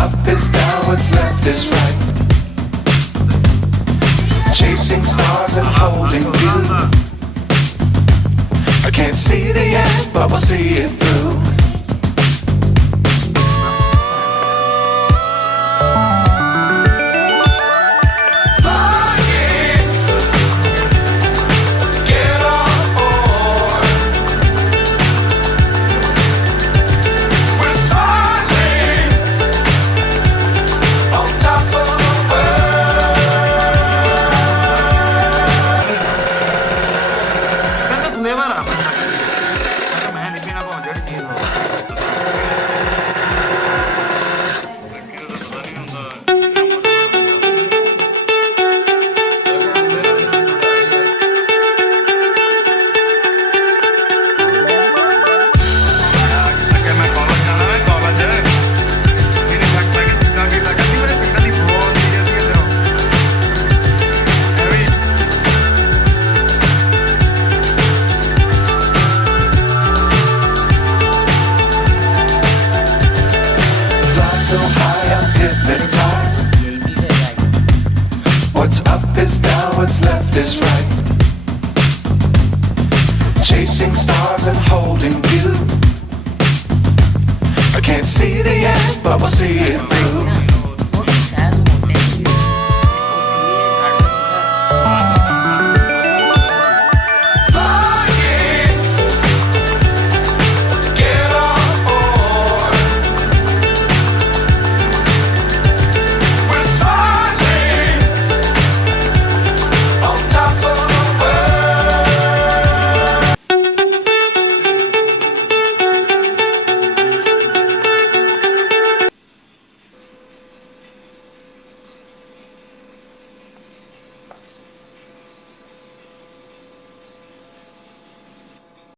up is down, what's left is right. Chasing stars and holding you. I can't see the end, but we'll see it through. So high I'm hypnotized. What's up is down, what's left is right. Chasing stars and holding you. I can't see the end, but we'll see it through.